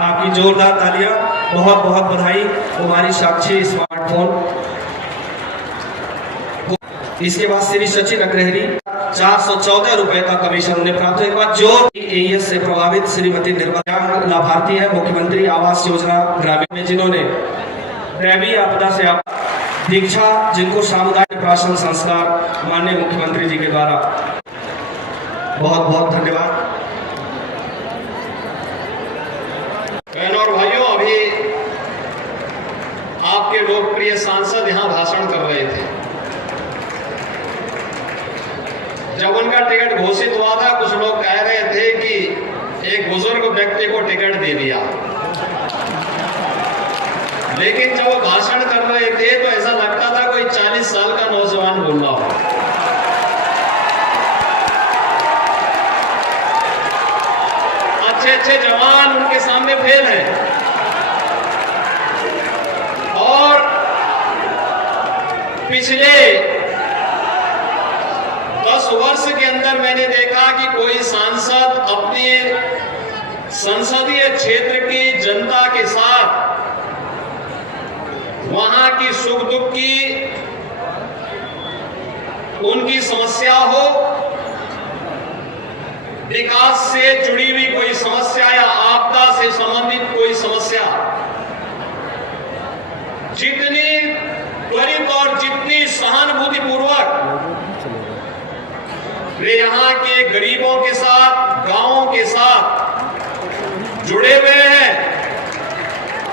आपकी जोरदार तालियां, बहुत बहुत बधाई। हमारी साक्षी स्मार्टफोन। इसके बाद श्री सचिन अग्रहरी 414 रुपए का कमीशन उन्हें प्राप्त हुआ। जो एईएस से प्रभावित श्रीमती निर्मला लाभार्थी है मुख्यमंत्री आवास योजना ग्रामीण में, जिन्होंने दैवीय आपदा से दीक्षा, जिनको सामुदायिक प्राशन संस्कार माननीय मुख्यमंत्री जी के द्वारा बहुत बहुत धन्यवाद। बहनों और भाइयों, अभी आपके लोकप्रिय सांसद यहां भाषण कर रहे थे। जब उनका टिकट घोषित हुआ था, कुछ लोग कह रहे थे कि एक बुजुर्ग व्यक्ति को टिकट दे दिया, लेकिन जब वो भाषण कर रहे थे तो ऐसा लगता था कोई 40 साल का नौजवान बोल रहा हो। अच्छे अच्छे जवान उनके सामने फेल हैं। और पिछले 10 वर्ष के अंदर मैंने देखा कि कोई सांसद अपने संसदीय क्षेत्र की जनता के साथ वहां की सुख दुख की, उनकी समस्या हो, विकास से जुड़ी हुई कोई समस्या या आपदा से संबंधित कोई समस्या, जितनी त्वरित और जितनी सहानुभूतिपूर्वक वे यहां के गरीबों के साथ, गांवों के साथ जुड़े हुए हैं,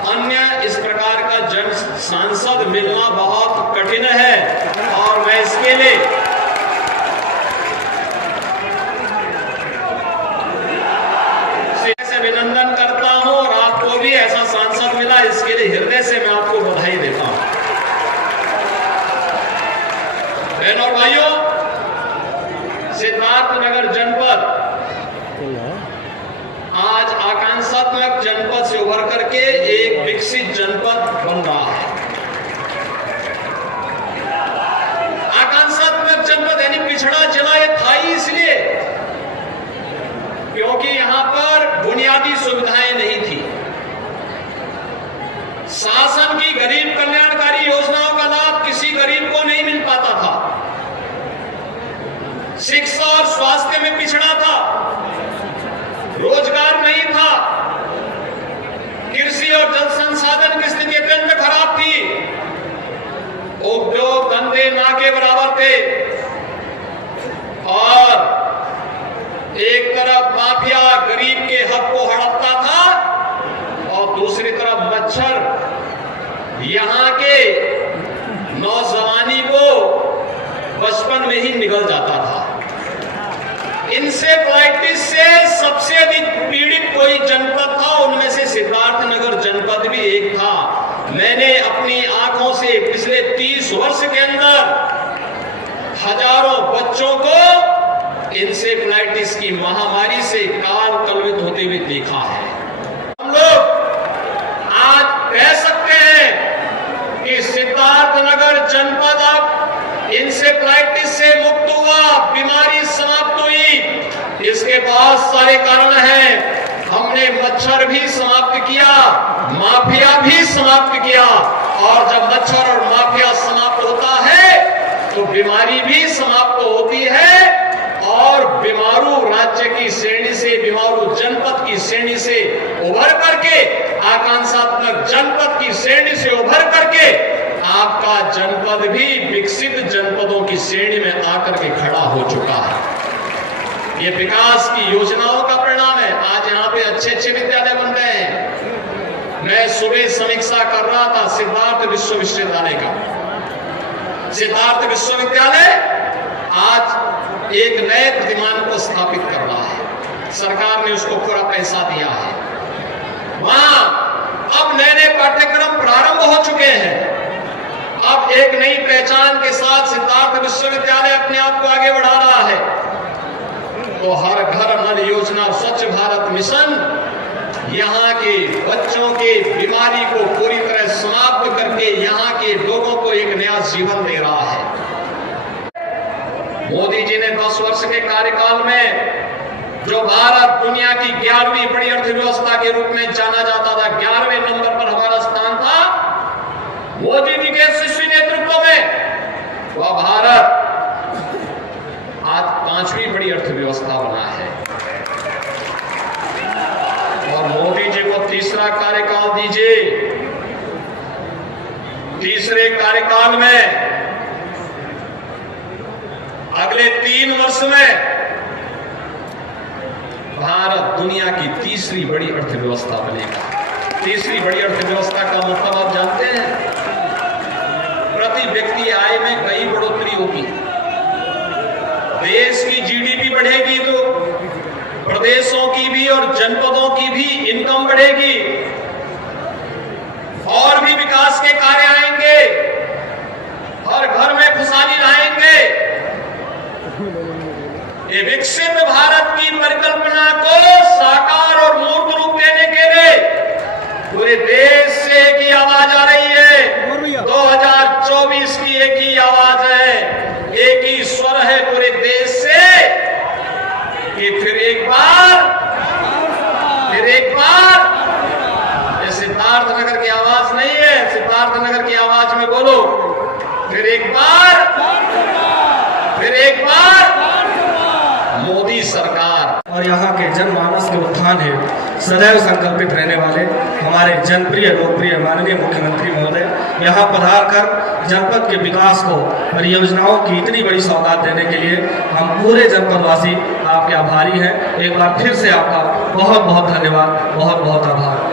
अन्य इस प्रकार का जन सांसद मिलना बहुत कठिन है। और मैं इसके लिए अभिनंदन करता हूं, और आपको भी ऐसा सांसद मिला, इसके लिए हृदय से मैं आपको बधाई देता हूं। बहनों और भाइयों, सिद्धार्थनगर जनपद आज आकांक्षात्मक जनपद से उभर करके एक विकसित जनपद बन रहा है। आकांक्षात्मक जनपद यानी पिछड़ा जिला ये था ही इसलिए क्योंकि यहां पर बुनियादी सुविधाएं नहीं थी। शासन की गरीब कल्याणकारी योजनाओं का लाभ किसी गरीब को नहीं मिल पाता था। शिक्षा और स्वास्थ्य में पिछड़ा था, रोजगार नहीं था, कृषि और जल संसाधन की स्थिति अत्यंत खराब थी, उद्योग धंधे ना के बराबर थे, और एक तरफ माफिया गरीब के हक को हड़पता था और दूसरी तरफ मच्छर यहां के नौजवानी को बचपन में ही निगल जाता था। इंसेफ्लाइटिस से सबसे अधिक पीड़ित कोई जनपद था, उनमें से सिद्धार्थनगर जनपद भी एक था। मैंने अपनी आंखों से पिछले 30 वर्ष के अंदर हजारों बच्चों को इंसेफ्लाइटिस की महामारी से काल कलवित होते हुए देखा है। हम लोग आज कह सकते हैं कि सिद्धार्थनगर जनपद अब इंसेफ्लाइटिस से मुक्त हुआ, बीमारी समाप्त हुई। इसके बहुत सारे कारण हैं। हमने मच्छर भी समाप्त किया, माफिया भी समाप्त किया, और जब मच्छर और माफिया समाप्त होता है तो बीमारी भी समाप्त होती है, और बीमारू राज्य की श्रेणी से, बीमारू जनपद की श्रेणी से उभर करके, आकांक्षात्मक जनपद की श्रेणी से उभर करके आपका जनपद भी विकसित जनपदों की श्रेणी में आकर के खड़ा हो चुका है। ये विकास की योजनाओं का परिणाम है। आज यहाँ पे अच्छे अच्छे विद्यालय बन रहे हैं। मैं सुबह समीक्षा कर रहा था सिद्धार्थ विश्वविद्यालय का। सिद्धार्थ विश्वविद्यालय आज एक नए प्रतिमान को स्थापित कर रहा है। सरकार ने उसको पूरा पैसा दिया है। वहां अब नए नए पाठ्यक्रम प्रारंभ हो चुके हैं। अब एक नई पहचान के साथ सिद्धार्थ विश्वविद्यालय अपने आप को आगे बढ़ा रहा है। तो हर घर नल योजना, स्वच्छ भारत मिशन यहाँ के बच्चों के बीमारी को पूरी तरह समाप्त करके यहाँ के लोगों को एक नया जीवन दे रहा है। मोदी जी ने 10 वर्ष के कार्यकाल में जो भारत दुनिया की 11वीं बड़ी अर्थव्यवस्था के रूप में जाना जाता था, 11वें नंबर पर हमारा स्थान था, मोदी जी के यशस्वी नेतृत्व में वह भारत आज 5वीं बड़ी अर्थव्यवस्था बना है। और मोदी जी को तीसरा कार्यकाल दीजिए। तीसरे कार्यकाल में अगले 3 वर्ष में भारत दुनिया की तीसरी बड़ी अर्थव्यवस्था बनेगा। तीसरी बड़ी अर्थव्यवस्था का मतलब आप जानते हैं, प्रति व्यक्ति आय में कई बढ़ोतरी होगी, देश की जीडीपी बढ़ेगी तो प्रदेशों की भी और जनपदों की भी इनकम बढ़ेगी, और भी विकास के कार्य आएंगे, हर घर में खुशहाली लाएंगे। ये विकसित भारत की परिकल्पना को साकार और मूर्त रूप देने के लिए पूरे देश से एक ही आवाज आ रही है। 2024 की एक ही आवाज है, एक ही स्वर है पूरे देश से कि फिर एक बार ये सिद्धार्थनगर की आवाज नहीं है, सिद्धार्थनगर की आवाज में बोलो, फिर एक बार मोदी सरकार। और यहाँ के जनमानस के उत्थान है सदैव संकल्पित रहने वाले हमारे जनप्रिय लोकप्रिय माननीय मुख्यमंत्री महोदय यहाँ पधार कर जनपद के विकास को परियोजनाओं की इतनी बड़ी सौगात देने के लिए हम पूरे जनपदवासी आपके आभारी हैं। एक बार फिर से आपका बहुत बहुत धन्यवाद, बहुत बहुत आभार।